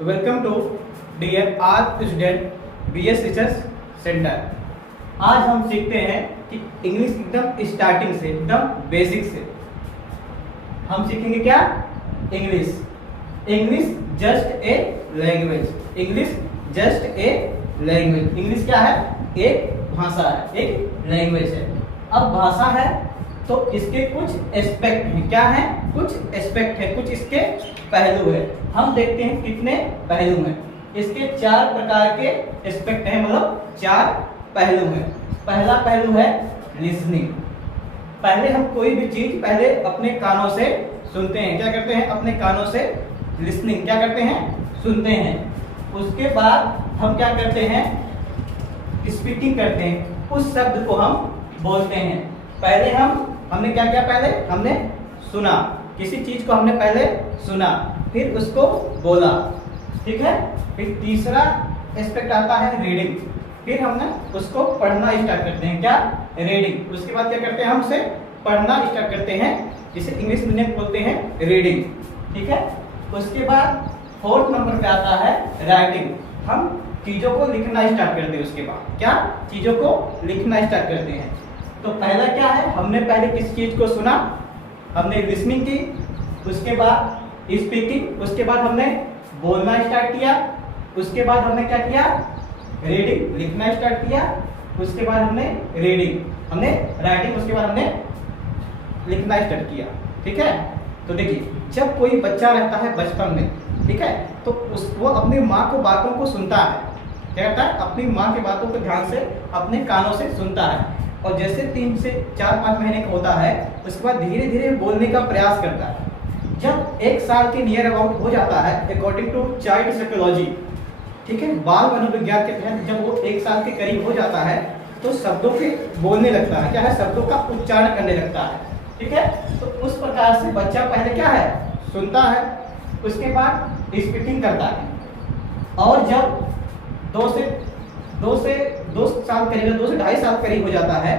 Welcome to dear our student BS teachers centre. आज हम सीखते हैं कि इंग्लिश एकदम स्टार्टिंग से, एकदम बेसिक से हम सीखेंगे क्या? English. English just a language. English just a language. English क्या है? एक भाषा है, एक लैंग्वेज है। अब भाषा है तो इसके कुछ एस्पेक्ट हैं। क्या है? कुछ एस्पेक्ट है, कुछ इसके पहलू है। हम देखते हैं कितने पहलू हैं। इसके 4 प्रकार के एस्पेक्ट हैं, मतलब 4 पहलू हैं। पहला पहलू है लिसनिंग। पहले हम कोई भी चीज पहले अपने कानों से सुनते हैं। क्या करते हैं? अपने कानों से लिसनिंग क्या करते हैं? सुनते हैं। उसके बाद हम क्या करते हैं? स्पीकिंग करते हैं। उस शब्द को हम बोलते हैं। पहले हमने क्या किया? पहले हमने सुना, किसी चीज को हमने पहले सुना, फिर उसको बोला, ठीक है। फिर तीसरा एस्पेक्ट आता है रीडिंग। फिर हमने उसको पढ़ना स्टार्ट करते हैं। क्या? रीडिंग। उसके बाद क्या करते हैं? हम उसे पढ़ना स्टार्ट करते हैं, जिसे इंग्लिश मीडियम बोलते हैं रीडिंग, ठीक है। उसके बाद 4th नंबर पे आता है राइटिंग। हम चीजों को लिखना स्टार्ट करते हैं। उसके बाद क्या? चीजों को लिखना स्टार्ट करते हैं। तो पहला क्या है? हमने पहले किसी चीज को सुना, हमने लिसनिंग की, उसके बाद स्पीकिंग, उसके बाद हमने बोलना स्टार्ट किया, उसके बाद हमने क्या किया? रीडिंग, लिखना स्टार्ट किया, उसके बाद हमने हमने राइटिंग, उसके बाद हमने लिखना स्टार्ट किया, ठीक है। तो देखिए, जब कोई बच्चा रहता है बचपन में, ठीक है, तो वो अपनी माँ को बातों को सुनता है। क्या करता है? अपनी माँ की बातों को ध्यान से अपने कानों से सुनता है। और जैसे 3 से 4-5 महीने का होता है, उसके बाद धीरे धीरे बोलने का प्रयास करता है। जब 1 साल के नियर अबाउट हो जाता है, अकॉर्डिंग टू चाइल्ड साइकोलॉजी, ठीक है, बाल मनोविज्ञान के तहत जब वो 1 साल के करीब हो जाता है तो शब्दों के बोलने लगता है। क्या है? शब्दों का उच्चारण करने लगता है, ठीक है। तो उस प्रकार से बच्चा पहले क्या है? सुनता है, उसके बाद स्पीकिंग करता है। और जब 2 साल करीब, 2 से 2.5 साल करीब हो जाता है,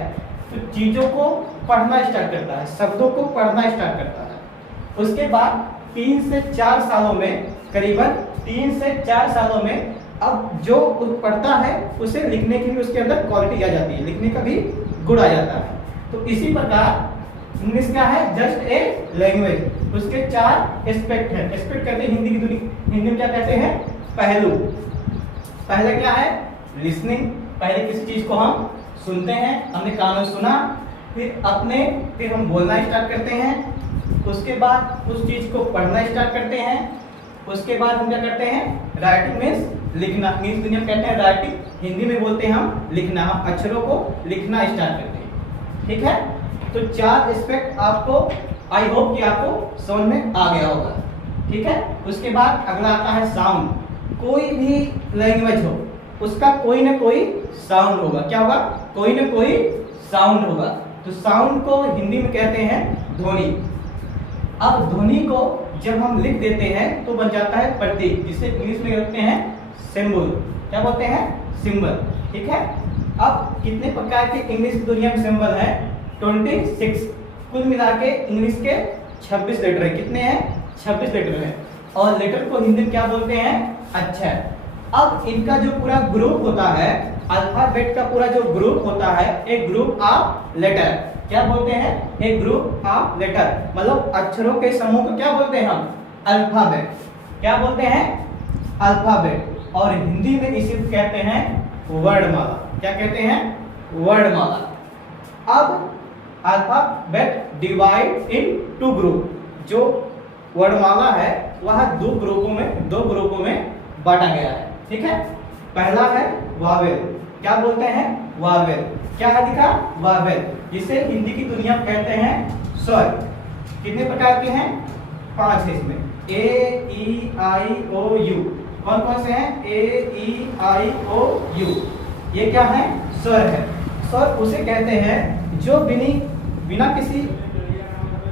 तो चीजों को पढ़ना स्टार्ट करता है, शब्दों को पढ़ना स्टार्ट करता है। उसके बाद 3 से 4 सालों में, करीबन 3 से 4 सालों में, अब जो पढ़ता है उसे लिखने की भी उसके अंदर क्वालिटी आ जाती है, लिखने का भी गुण आ जाता है। तो इसी प्रकार इंग्लिश क्या है? Just a language. उसके 4 एस्पेक्ट हैं। एस्पेक्ट कहते हैं हिंदी में क्या कहते हैं? पहलू। पहले क्या है? लिसनिंग। पहले किसी चीज को हम सुनते हैं, हमने कानों से सुना, फिर हम बोलना स्टार्ट करते हैं। उसके बाद उस चीज को पढ़ना स्टार्ट करते हैं। उसके बाद हम क्या करते हैं? राइटिंग मीन्स लिखना। इंग्लिश मीडियम कहते हैं राइटिंग, हिंदी में बोलते हैं हम लिखना। हम अक्षरों को लिखना स्टार्ट करते हैं, ठीक है। तो 4 एस्पेक्ट आपको, आई होप कि आपको समझ में आ गया होगा, ठीक है। उसके बाद अगला आता है साउंड। कोई भी लैंग्वेज हो, उसका कोई ना कोई साउंड होगा। क्या होगा? कोई ना कोई साउंड होगा। तो साउंड को हिंदी में कहते हैं ध्वनि। अब ध्वनि को जब हम लिख देते हैं तो बन जाता है प्रतीक, जिसे इंग्लिश में कहते हैं सिंबल। क्या बोलते हैं? सिंबल, ठीक है। अब कितने प्रकार के इंग्लिश की दुनिया में सिंबल है? 26। कुल मिला के इंग्लिश के 26 लेटर है। कितने हैं? 26 लेटर है। और लेटर को हिंदी में क्या बोलते हैं? अक्षर। अब इनका जो पूरा ग्रुप होता है, अल्फाबेट का पूरा जो ग्रुप होता है, एक ग्रुप ऑफ लेटर। क्या बोलते हैं? एक ग्रुप ऑफ लेटर, मतलब अक्षरों के समूह को क्या बोलते हैं हम? अल्फाबेट। क्या बोलते हैं? अल्फाबेट। और हिंदी में इसे कहते हैं वर्णमाला। क्या कहते हैं? वर्णमाला। अब अल्फाबेट डिवाइड इन 2 ग्रुप। जो वर्णमाला है वह 2 ग्रुपों में बांटा गया है, ठीक है। पहला है वावेल। क्या बोलते हैं? वावेल। क्या है लिखा? वावेल, जिसे हिंदी की दुनिया में कहते हैं स्वर। कितने प्रकार के हैं? 5 है इसमें। ए, ई, आई, ओ, यू। कौन कौन से हैं? ए, ई, आई, ओ, यू। ये क्या है? स्वर है। स्वर उसे कहते हैं जो बिना किसी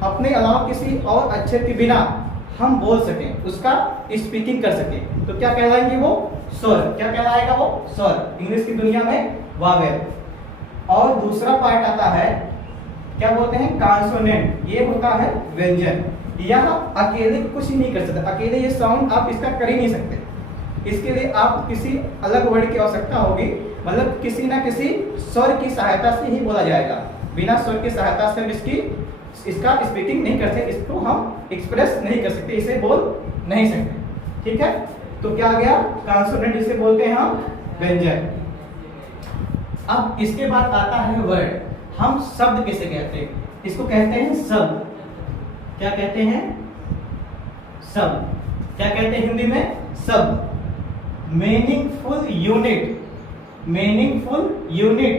अपने अलावा किसी और अक्षर के बिना हम बोल सकें, उसका स्पीकिंग कर सकें। तो क्या कहलाएंगे वो? स्वर। क्या कहलाएगा वो? स्वर। इंग्लिश की दुनिया में वावेल। और दूसरा पार्ट आता है, क्या बोलते हैं? कॉन्सोनेंट। ये होता है व्यंजन। यह अकेले कुछ नहीं कर सकता, अकेले ये साउंड आप इसका कर ही नहीं सकते। इसके लिए आप किसी अलग वर्ड की आवश्यकता होगी, मतलब किसी ना किसी स्वर की सहायता से ही बोला जाएगा। बिना स्वर की सहायता से हम इसका स्पीकिंग नहीं कर सकते, इसको हम एक्सप्रेस नहीं कर सकते, इसे बोल नहीं सकते। ठीक है, तो क्या आ गया? कॉन्सोनेंट, जिसे बोलते हैं हम व्यंजन। अब इसके बाद आता है वर्ड। हम शब्द किसे कहते हैं? इसको कहते हैं शब्द। क्या कहते हैं? शब्द। क्या कहते हैं हिंदी में? शब्द। Meaningful unit, meaningful unit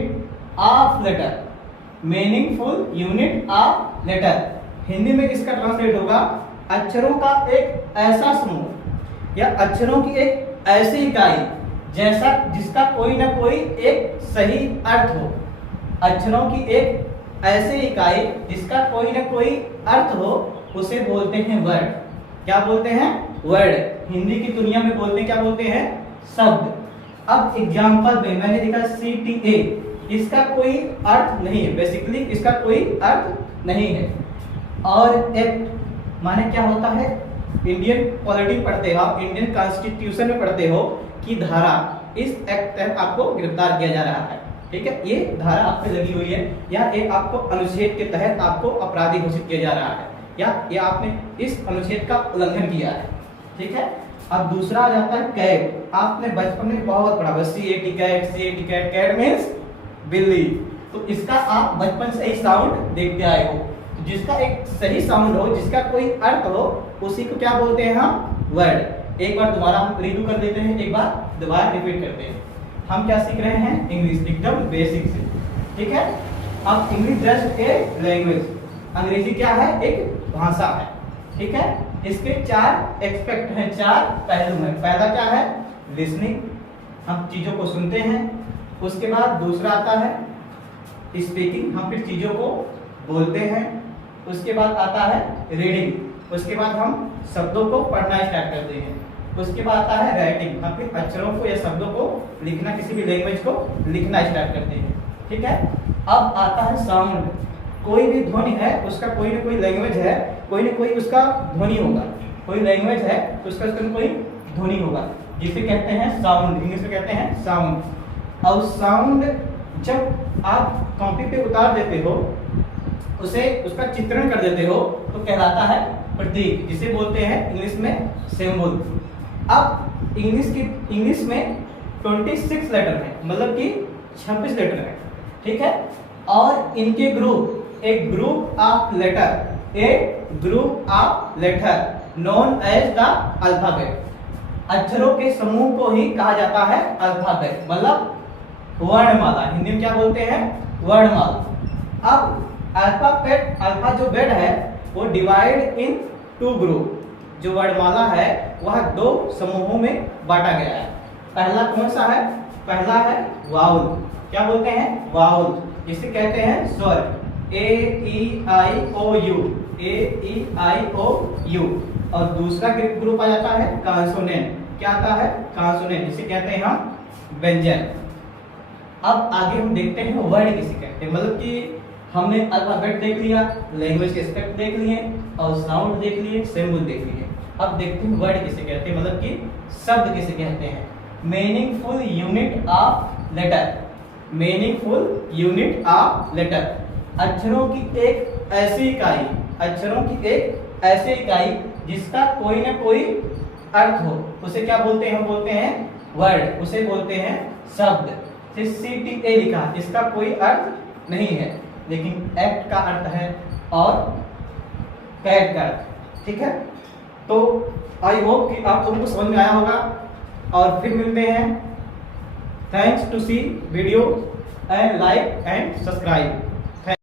of letter, meaningful unit of letter. Hindi में इसका ट्रांसलेट होगा अक्षरों का एक ऐसा समूह या अक्षरों की एक ऐसी इकाई जैसा जिसका कोई ना कोई एक सही अर्थ हो। अक्षरों की एक ऐसी इकाई जिसका कोई ना कोई अर्थ हो, उसे बोलते हैं वर्ड। क्या बोलते हैं? वर्ड। हिंदी की दुनिया में बोलते हैं, क्या बोलते हैं? शब्द। अब एग्जाम्पल में मैंने लिखा CTA, इसका कोई अर्थ नहीं है, बेसिकली इसका कोई अर्थ नहीं है। और एक्ट माने क्या होता है? इंडियन पॉलिटी पढ़ते हो आप, इंडियन कॉन्स्टिट्यूशन में पढ़ते हो कि धारा, इस एक्ट तहत आपको गिरफ्तार किया जा रहा है। ठीक है, ये धारा आप पे लगी हुई है या एक आपको अनुच्छेद के तहत आपको अपराधी घोषित किया जा रहा है या ये आपने इस अनुच्छेद का उल्लंघन किया है। ठीक है, अब दूसरा आ जाता है कैट। आपने बचपन में बहुत पढ़ा होगा CAT cat, CAT cat. Cat means बिल्ली। तो इसका आप बचपन से ही साउंड देखते आए हो। तो जिसका एक सही साउंड हो, जिसका कोई अर्थ हो, उसी को क्या बोलते हैं हम? वर्ड। एक बार दोबारा हम रिव्यू कर देते हैं, एक बार दोबारा रिपीट करते हैं। हम क्या सीख रहे हैं? इंग्लिश, एकदम बेसिक से। ठीक है, अब इंग्लिश जस्ट ए लैंग्वेज, अंग्रेजी क्या है? एक भाषा है। ठीक है, इसके 4 एस्पेक्ट हैं, 4 पहलू हैं। पहला क्या है? लिसनिंग, हम चीजों को सुनते हैं। उसके बाद दूसरा आता है स्पीकिंग, हम फिर चीजों को बोलते हैं। उसके बाद आता है रीडिंग, उसके बाद हम शब्दों को पढ़ना स्टार्ट करते हैं। उसके बाद आता है राइटिंग, हम फिर अक्षरों को या शब्दों को लिखना, किसी भी लैंग्वेज को लिखना स्टार्ट करते हैं। ठीक है, अब आता है साउंड। कोई भी ध्वनि है उसका कोई ना कोई लैंग्वेज है, कोई ना कोई उसका ध्वनि होगा। कोई लैंग्वेज है तो उसका कोई ध्वनि होगा, जिसे कहते हैं साउंड, इंग्लिश में कहते हैं साउंड। और साउंड जब आप कॉपी पे उतार देते हो, उसे उसका चित्रण कर देते हो, तो कहलाता है प्रतीक, जिसे बोलते हैं इंग्लिश में सिंबल। अब इंग्लिश में 26 लेटर है, मतलब कि 26 लेटर है। ठीक है, और इनके ग्रुप, एक group of letter, a group of letter known as the alphabet. अक्षरों के समूह को ही कहा जाता है अल्फाबेट, मतलब वर्णमाला। हिंदी में क्या बोलते हैं? वर्णमाला। अब अल्फाबेट, अल्फा जो बेट है वो डिवाइड इन 2 ग्रुप। जो वर्णमाला है वह 2 समूहों में बांटा गया है। पहला कौन सा है? पहला है वाउल। क्या बोलते हैं? वाउल, जिसे कहते हैं स्वर, A-E-I-O-U, A-E-I-O-U। और दूसरा ग्रुप आ जाता है कॉन्सोनेंट। क्या आता है? कॉन्सोनेंट, जिसे कहते हैं हम व्यंजन। अब आगे हम देखते हैं वर्ड किसे कहते हैं। मतलब कि हमने अल्फाबेट देख लिया, लैंग्वेज के एस्पेक्ट देख लिए और साउंड देख लिए, सिंबल देख लिए। अब देखते हैं वर्ड किसे कहते हैं, मतलब कि शब्द किसे कहते हैं। Meaningful unit of letter, meaningful unit of letter. अक्षरों की एक ऐसी इकाई, अक्षरों की एक ऐसी इकाई जिसका कोई ना कोई अर्थ हो, उसे क्या बोलते हैं? हम बोलते हैं वर्ड, उसे बोलते हैं शब्द। CTA लिखा, इसका कोई अर्थ नहीं है, लेकिन एक्ट का अर्थ है और कैट का अर्थ। ठीक है, तो आई होप कि आप लोगों को समझ में आया होगा, और फिर मिलते हैं। Thanks to see video and like and subscribe.